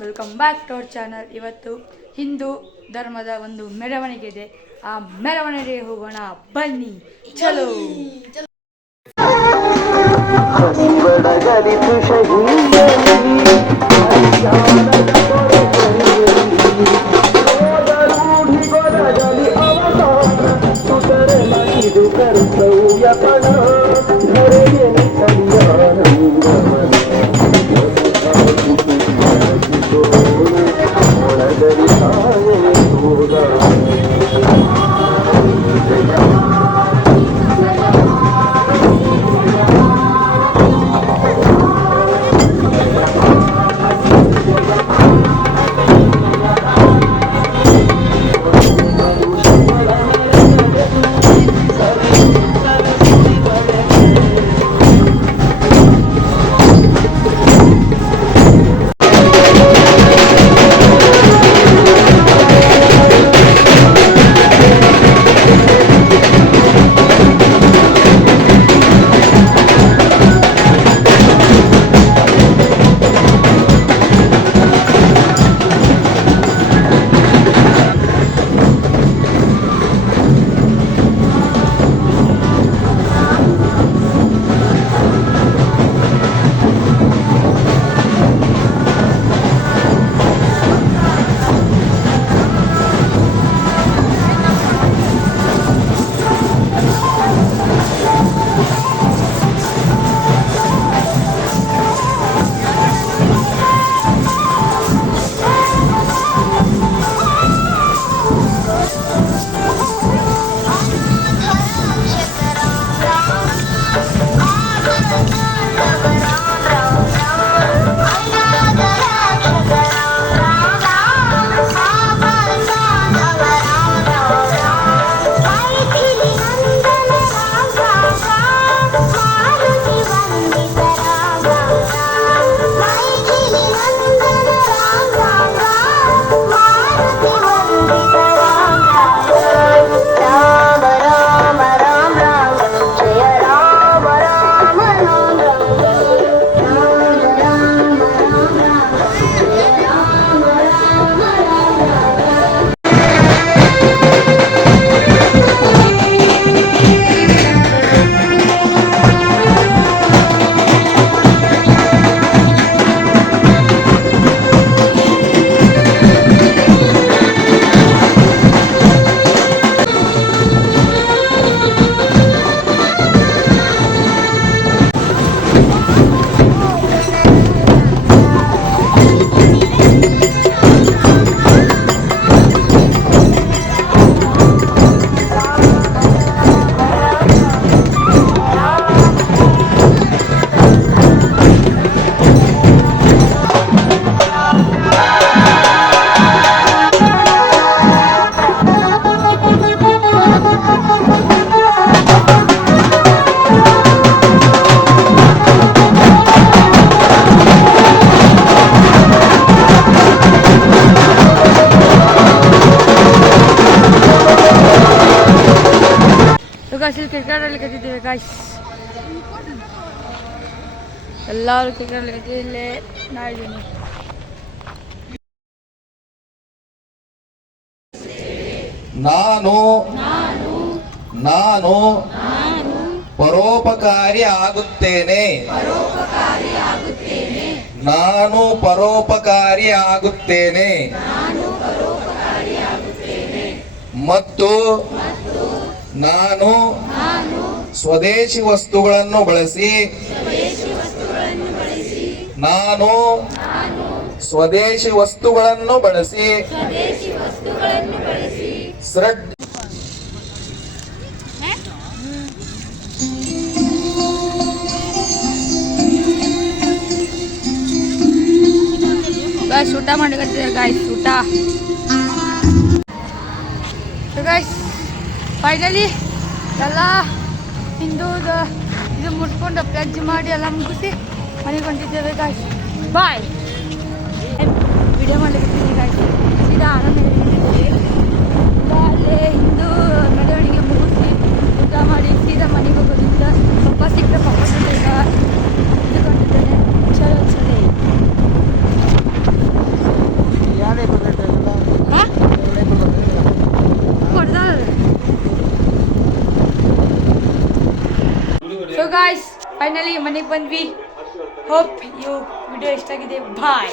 Welcome back to our channel. ಇವತ್ತು ಹಿಂದೂ ಧರ್ಮದ ಒಂದು ಮೆರವಣಿಗೆ ಇದೆ. ಆ ಮೆರವಣಿಗೆಗೆ ಹೋಗೋಣ ಬನ್ನಿ. ಚಲೋ ಕ್ರಿಕೆಟ್ ಆಡಲಿಕ್ಕೆ ಗಾಯ್ಸ್. ಎಲ್ಲರೂ ಕ್ರಿಕೆಟ್ ಆಡಲಿಕ್ಕೆ ಇಲ್ಲೇ ನಾಡಿದ್ದೀನಿ. ನಾನು ಪರೋಪಕಾರಿ ಆಗುತ್ತೇನೆ. ನಾನು ಪರೋಪಕಾರಿ ಆಗುತ್ತೇನೆ ಮತ್ತು ನಾನು ಸ್ವದೇಶಿ ವಸ್ತುಗಳನ್ನು ಬಳಸಿ ಊಟ ಮಾಡಿಕತ್ತೀವಿ ಗಾಯ್ಸ್. ಊಟ ಗಾಯ್ಸ್, ಫೈನಲಿ ಎಲ್ಲ ಹಿಂದೂದ ಇದು ಮುಟ್ಕೊಂಡು ಪ್ಲಜ್ ಮಾಡಿ ಎಲ್ಲ ಮುಗಿಸಿ ಮನೆಗೆ ಹೊಂಟಿದ್ದೇವೆ ಗಾಯ್ಸ್. ಬಾಯ್. ವಿಡಿಯೋ ಮಾಡ್ಲಿಕ್ಕೆ ಗಾಯ್ಸ್. ಸೀದಾ ಆನಂದ ಅಲ್ಲೇ ಹಿಂದೂ ಮೆರವಣಿಗೆ ಮುಗಿಸಿ ಊಟ ಮಾಡಿ ಸೀದಾ ಮನೆಗೆ ಹೋಗೋದ್ರಿಂದ ಪಪ್ಪ ಸಿಕ್ಕರೆ ಪಪ್ಪ ಈಗ ಇಟ್ಕೊಂಡಿದ್ದೇನೆ. ಚಲೋ ಚಲೋ ಗಾಯ್ಸ್ ಫೈನಲಿ ಮನೆಗೆ ಬಂದ್ವಿ. ಹೋಪ್ ಯು ವಿಡಿಯೋ ಇಷ್ಟ ಆಗಿದೆ. ಬಾಯ್.